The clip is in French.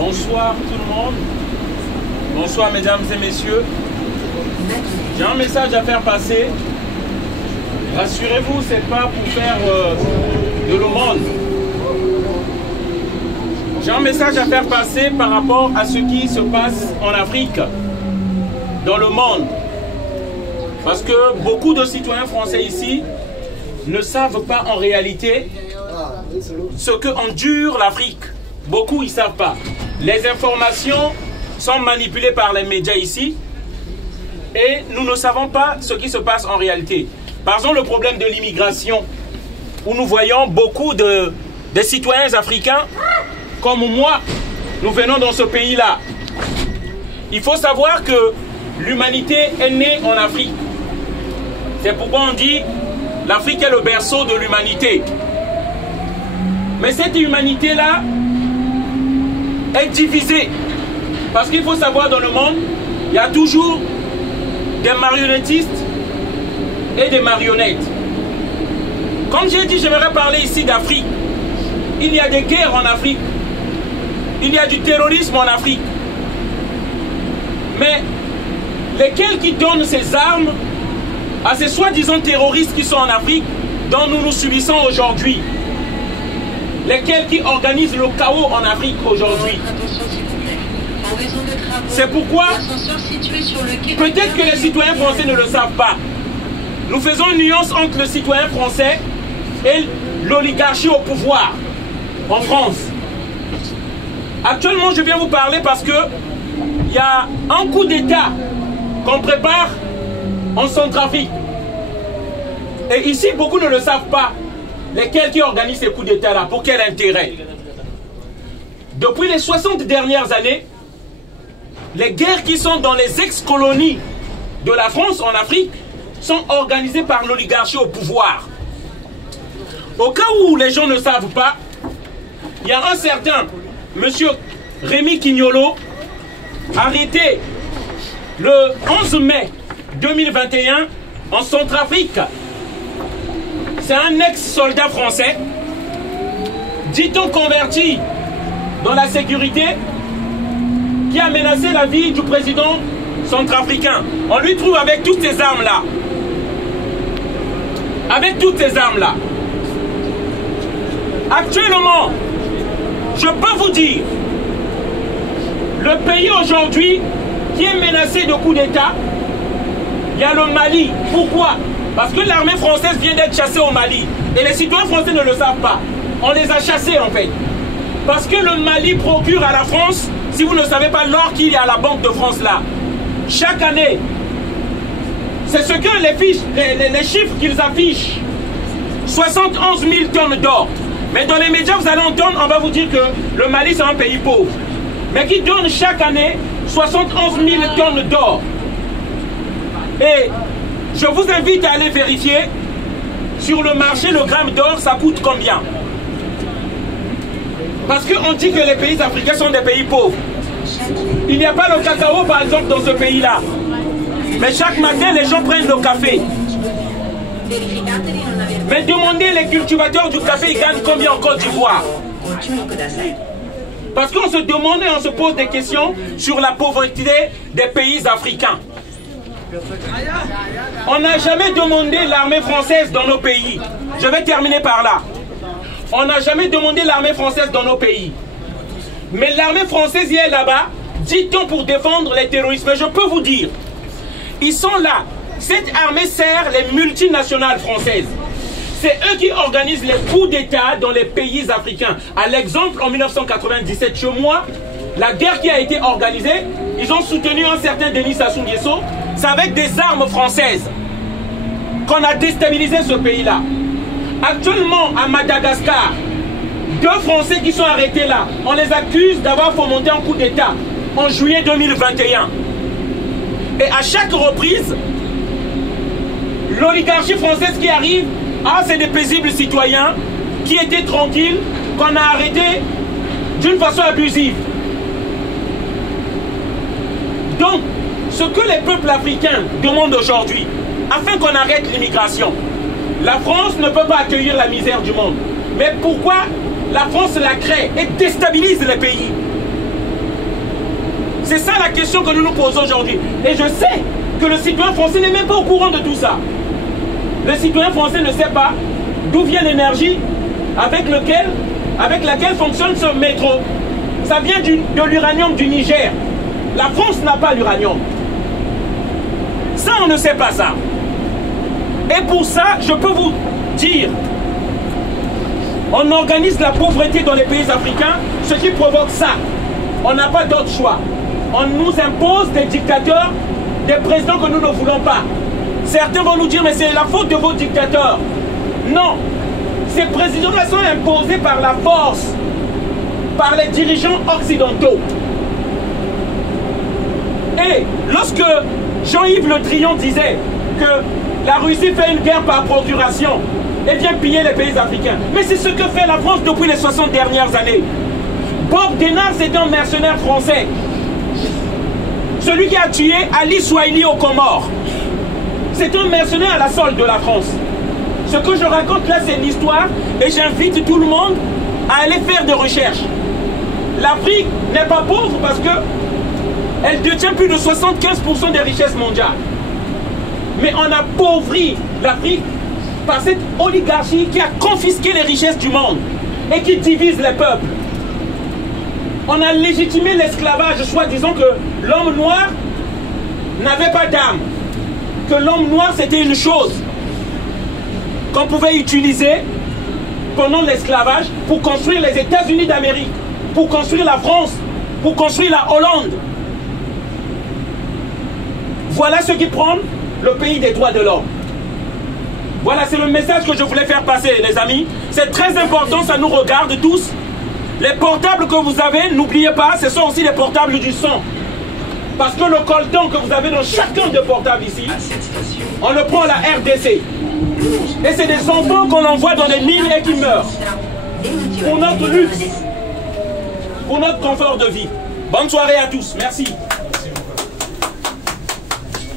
Bonsoir tout le monde. Bonsoir mesdames et messieurs. J'ai un message à faire passer. Rassurez-vous, c'est pas pour faire de l'aumône. J'ai un message à faire passer par rapport à ce qui se passe en Afrique, dans le monde. Parce que beaucoup de citoyens français ici ne savent pas en réalité ce que endure l'Afrique. Beaucoup ne savent pas. Les informations sont manipulées par les médias ici et nous ne savons pas ce qui se passe en réalité. Par exemple, le problème de l'immigration, où nous voyons beaucoup de citoyens africains comme moi, nous venons dans ce pays-là. Il faut savoir que l'humanité est née en Afrique. C'est pourquoi on dit l'Afrique est le berceau de l'humanité. Mais cette humanité-là est divisée. Parce qu'il faut savoir, dans le monde, il y a toujours des marionnettistes et des marionnettes. Comme j'ai dit, j'aimerais parler ici d'Afrique. Il y a des guerres en Afrique. Il y a du terrorisme en Afrique. Mais lesquels qui donnent ces armes à ces soi-disant terroristes qui sont en Afrique, dont nous nous subissons aujourd'hui? Lesquels qui organisent le chaos en Afrique aujourd'hui? C'est pourquoi, peut-être que les citoyens français ne le savent pas. Nous faisons une nuance entre le citoyen français et l'oligarchie au pouvoir en France. Actuellement, je viens vous parler parce que il y a un coup d'État qu'on prépare en Centrafrique. Et ici, beaucoup ne le savent pas. Lesquels qui organisent ces coups d'État-là? Pour quel intérêt? Depuis les 60 dernières années, les guerres qui sont dans les ex-colonies de la France en Afrique sont organisées par l'oligarchie au pouvoir. Au cas où les gens ne savent pas, il y a un certain monsieur Rémi Quignolo, arrêté le 11 mai 2021 en Centrafrique. C'est un ex-soldat français, dit-on converti dans la sécurité, qui a menacé la vie du président centrafricain. On lui trouve avec toutes ces armes-là. Avec toutes ces armes-là. Actuellement, je peux vous dire, le pays aujourd'hui qui est menacé de coup d'État, il y a le Mali. Pourquoi? Parce que l'armée française vient d'être chassée au Mali. Et les citoyens français ne le savent pas. On les a chassés en fait. Parce que le Mali procure à la France, si vous ne savez pas, l'or qu'il y a à la Banque de France là. Chaque année, c'est ce que les chiffres qu'ils affichent. 71 000 tonnes d'or. Mais dans les médias, vous allez entendre, on va vous dire que le Mali c'est un pays pauvre. Mais qui donne chaque année 71 000 tonnes d'or. Et je vous invite à aller vérifier sur le marché, le gramme d'or, ça coûte combien? Parce qu'on dit que les pays africains sont des pays pauvres. Il n'y a pas le cacao, par exemple, dans ce pays-là. Mais chaque matin, les gens prennent le café. Mais demandez les cultivateurs du café, ils gagnent combien en Côte d'Ivoire? Parce qu'on se demande et on se pose des questions sur la pauvreté des pays africains. On n'a jamais demandé l'armée française dans nos pays. Je vais terminer par là. On n'a jamais demandé l'armée française dans nos pays. Mais l'armée française y est là-bas, dit-on, pour défendre les terroristes. Mais je peux vous dire, ils sont là. Cette armée sert les multinationales françaises. C'est eux qui organisent les coups d'État dans les pays africains. À l'exemple, en 1997, chez moi, la guerre qui a été organisée, ils ont soutenu un certain Denis Sassou Nguesso. C'est avec des armes françaises qu'on a déstabilisé ce pays-là. Actuellement, à Madagascar, 2 Français qui sont arrêtés là, on les accuse d'avoir fomenté un coup d'État en juillet 2021. Et à chaque reprise, l'oligarchie française qui arrive, ah, c'est des paisibles citoyens qui étaient tranquilles, qu'on a arrêtés d'une façon abusive. Donc, ce que les peuples africains demandent aujourd'hui, afin qu'on arrête l'immigration, la France ne peut pas accueillir la misère du monde. Mais pourquoi la France la crée et déstabilise les pays? C'est ça la question que nous nous posons aujourd'hui. Et je sais que le citoyen français n'est même pas au courant de tout ça. Le citoyen français ne sait pas d'où vient l'énergie avec laquelle fonctionne ce métro. Ça vient de l'uranium du Niger. La France n'a pas l'uranium. Ça, on ne sait pas ça. Et pour ça, je peux vous dire, on organise la pauvreté dans les pays africains, ce qui provoque ça. On n'a pas d'autre choix. On nous impose des dictateurs, des présidents que nous ne voulons pas. Certains vont nous dire, mais c'est la faute de vos dictateurs. Non. Ces présidents-là sont imposés par la force, par les dirigeants occidentaux. Et lorsque Jean-Yves Le Drian disait que la Russie fait une guerre par procuration et vient piller les pays africains, mais c'est ce que fait la France depuis les 60 dernières années. Bob Denard, c'est un mercenaire français. Celui qui a tué Ali Souaili aux Comores. C'est un mercenaire à la solde de la France. Ce que je raconte là, c'est l'histoire et j'invite tout le monde à aller faire des recherches. L'Afrique n'est pas pauvre parce qu'elle détient plus de 75% des richesses mondiales. Mais on a appauvri l'Afrique par cette oligarchie qui a confisqué les richesses du monde et qui divise les peuples. On a légitimé l'esclavage, soi-disant que l'homme noir n'avait pas d'âme. Que l'homme noir, c'était une chose qu'on pouvait utiliser pendant l'esclavage pour construire les États-Unis d'Amérique, pour construire la France, pour construire la Hollande. Voilà ce qui prend le pays des droits de l'homme. Voilà, c'est le message que je voulais faire passer, les amis. C'est très important, ça nous regarde tous. Les portables que vous avez, n'oubliez pas, ce sont aussi les portables du sang. Parce que le coltan que vous avez dans chacun des portables ici, on le prend à la RDC. Et c'est des enfants qu'on envoie dans les mines et qui meurent. Pour notre luxe, pour notre confort de vie. Bonne soirée à tous. Merci.